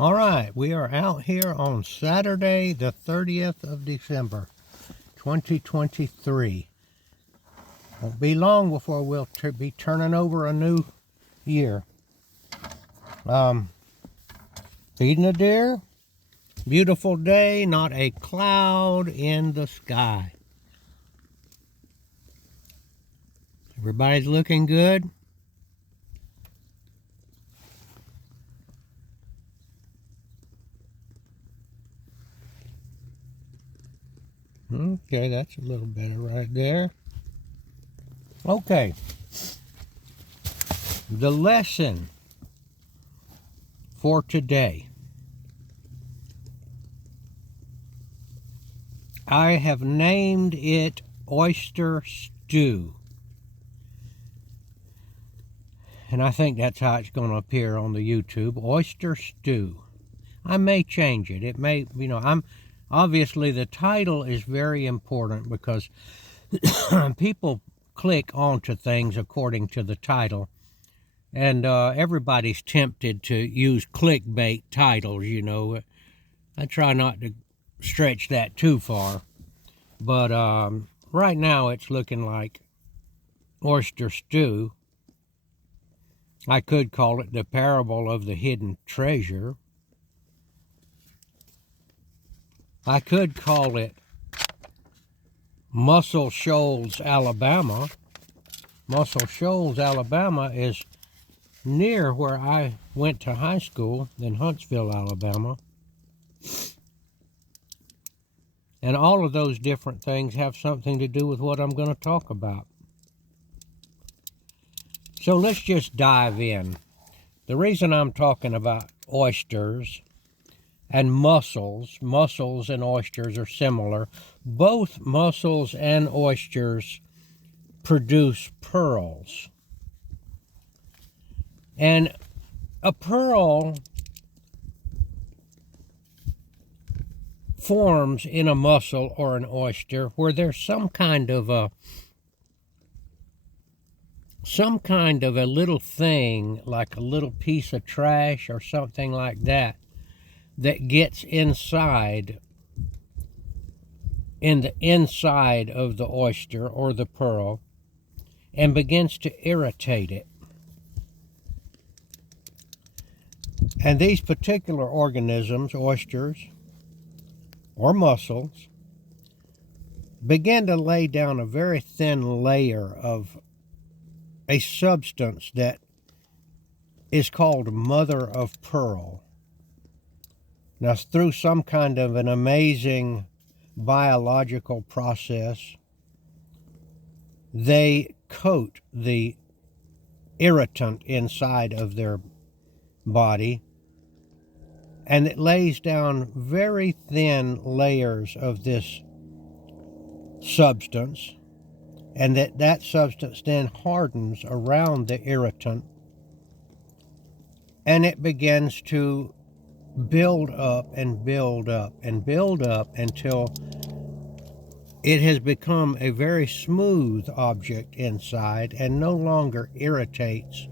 All right, we are out here on Saturday, the 30th of December, 2023. Won't be long before we'll be turning over a new year. Feeding a deer. Beautiful day, not a cloud in the sky. Everybody's looking good. Okay, that's a little better right there. Okay. The lesson for today. I have named it oyster stew. And I think that's how it's going to appear on the YouTube, oyster stew. I may change it. It may, obviously the title is very important because people click onto things according to the title. And everybody's tempted to use clickbait titles, I try not to stretch that too far. But right now it's looking like oyster stew. I could call it the parable of the hidden treasure. I could call it Muscle Shoals, Alabama. Muscle Shoals, Alabama is near where I went to high school in Huntsville, Alabama. And all of those different things have something to do with what I'm going to talk about. So let's just dive in. The reason I'm talking about oysters and mussels and oysters are similar. Both mussels and oysters produce pearls. And a pearl forms in a mussel or an oyster where there's some kind of a little thing, like a little piece of trash or something like that, that gets inside, in the inside of the oyster or the pearl, and begins to irritate it. And these particular organisms, oysters or mussels, begin to lay down a very thin layer of a substance that is called mother of pearl. Now, through some kind of an amazing biological process, they coat the irritant inside of their body, and it lays down very thin layers of this substance, and that substance then hardens around the irritant, and it begins to build up and build up and build up until it has become a very smooth object inside and no longer irritates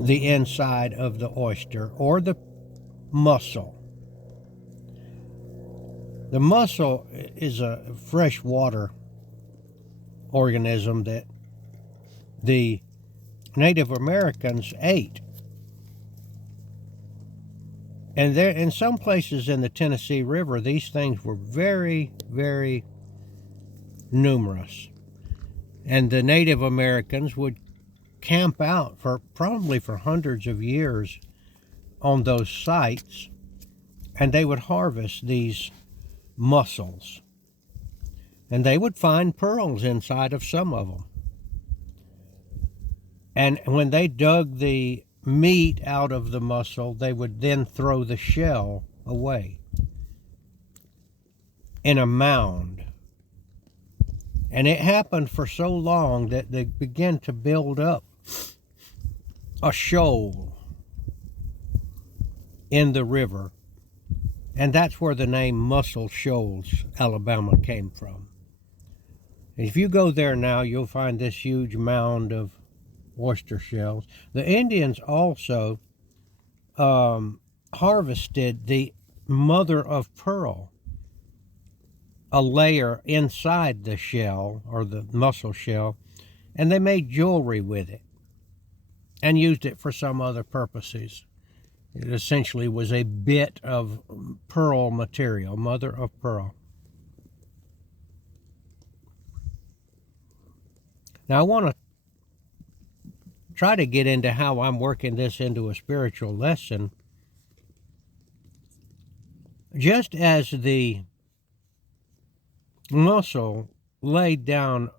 the inside of the oyster or the mussel. The mussel is a freshwater organism that the Native Americans ate. And there, in some places in the Tennessee River, these things were very, very numerous. And the Native Americans would camp out probably for hundreds of years on those sites, and they would harvest these mussels. And they would find pearls inside of some of them. And when they dug the meat out of the mussel, they would then throw the shell away in a mound. And it happened for so long that they began to build up a shoal in the river. And that's where the name Muscle Shoals, Alabama came from. And if you go there now, you'll find this huge mound of oyster shells. The Indians also harvested the mother of pearl, a layer inside the shell or the mussel shell, and they made jewelry with it and used it for some other purposes. It essentially was a bit of pearl material, mother of pearl. Now I want to try to get into how I'm working this into a spiritual lesson. Just as the mussel laid down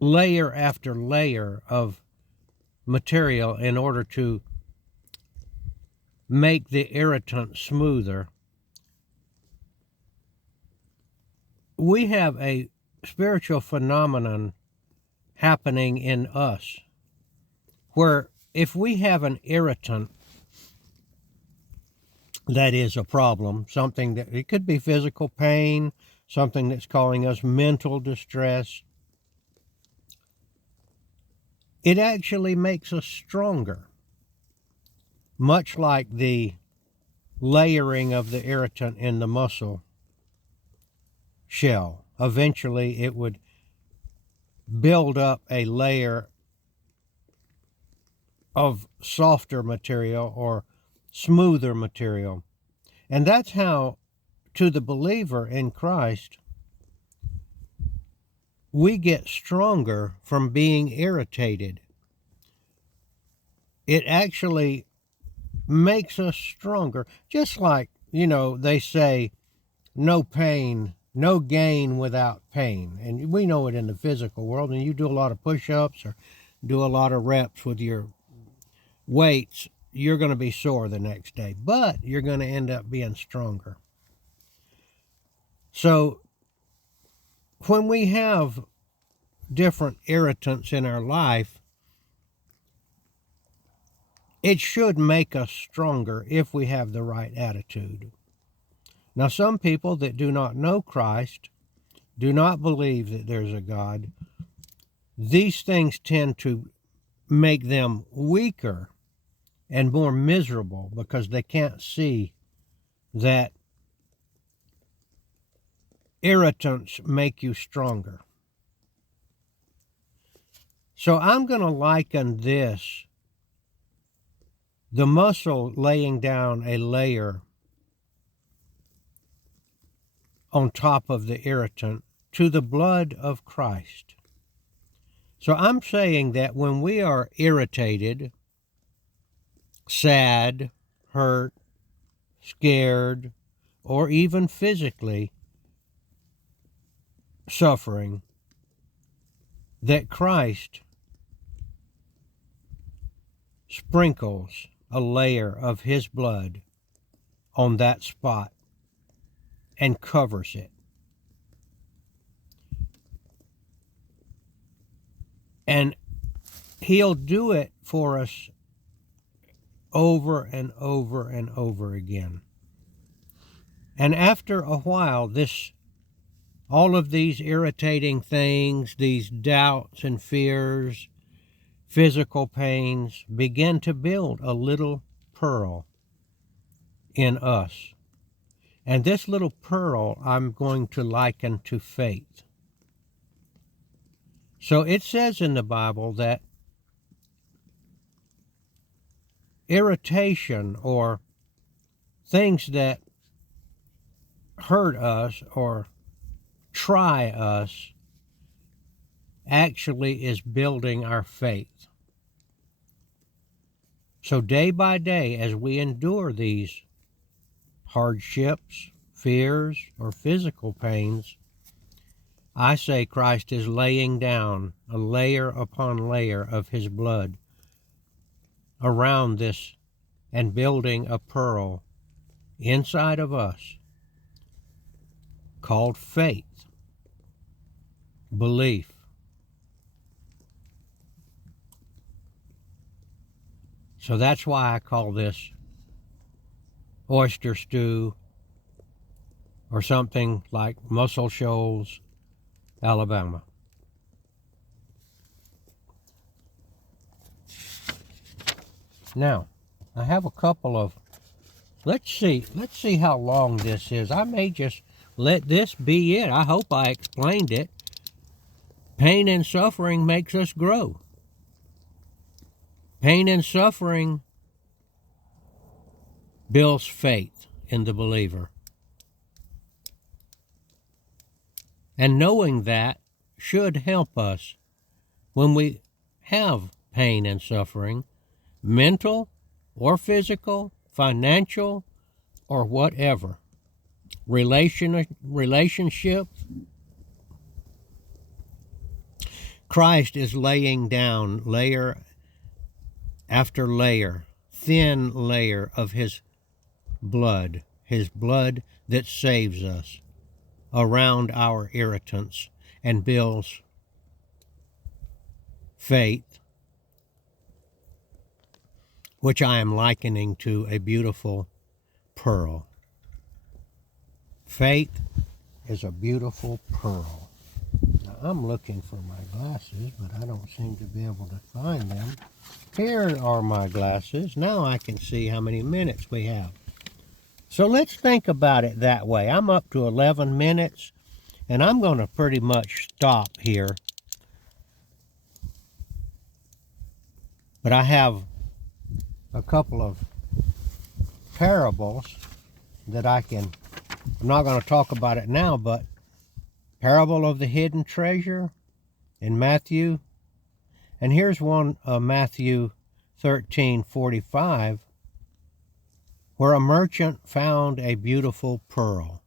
layer after layer of material in order to make the irritant smoother, we have a spiritual phenomenon happening in us where if we have an irritant that is a problem, something that it could be physical pain, something that's causing us mental distress, it actually makes us stronger, much like the layering of the irritant in the mussel shell. Eventually it would build up a layer of softer material or smoother material. And that's how, to the believer in Christ, we get stronger from being irritated. It actually makes us stronger. Just like, they say, no pain, no gain without pain. And we know it in the physical world. And you do a lot of push-ups or do a lot of reps with your weights, you're going to be sore the next day, but you're going to end up being stronger. So when we have different irritants in our life, it should make us stronger if we have the right attitude. Now, some people that do not know Christ, do not believe that there's a God, these things tend to make them weaker and more miserable because they can't see that irritants make you stronger. So I'm going to liken this, the mussel laying down a layer on top of the irritant, to the blood of Christ. So I'm saying that when we are irritated, sad, hurt, scared, or even physically suffering, that Christ sprinkles a layer of his blood on that spot and covers it. And he'll do it for us over and over and over again. And after a while, all of these irritating things, these doubts and fears, physical pains, begin to build a little pearl in us. And this little pearl I'm going to liken to faith. So it says in the Bible that irritation or things that hurt us or try us actually is building our faith. So day by day, as we endure these hardships, fears, or physical pains, I say Christ is laying down a layer upon layer of his blood around this and building a pearl inside of us called faith, belief. So that's why I call this oyster stew or something like Muscle Shoals, Alabama. Now, I have a couple of, let's see how long this is. I may just let this be it. I hope I explained it. Pain and suffering makes us grow. Pain and suffering builds faith in the believer. And knowing that should help us when we have pain and suffering, mental or physical, financial, or whatever. Relationship. Christ is laying down layer after layer, thin layer of his blood that saves us, around our irritants and builds faith, which I am likening to a beautiful pearl. Faith is a beautiful pearl. Now, I'm looking for my glasses, but I don't seem to be able to find them. Here are my glasses. Now I can see how many minutes we have. So let's think about it that way. I'm up to 11 minutes, and I'm going to pretty much stop here. But I have a couple of parables that I'm not going to talk about it now, but parable of the hidden treasure in Matthew. And here's one, Matthew 13:45, where a merchant found a beautiful pearl.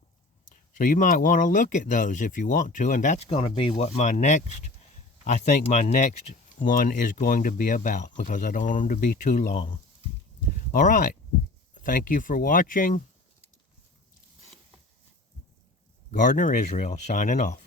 So you might want to look at those if you want to, and that's going to be what I think my next one is going to be about, because I don't want them to be too long. All right. Thank you for watching. Gardner Israel signing off.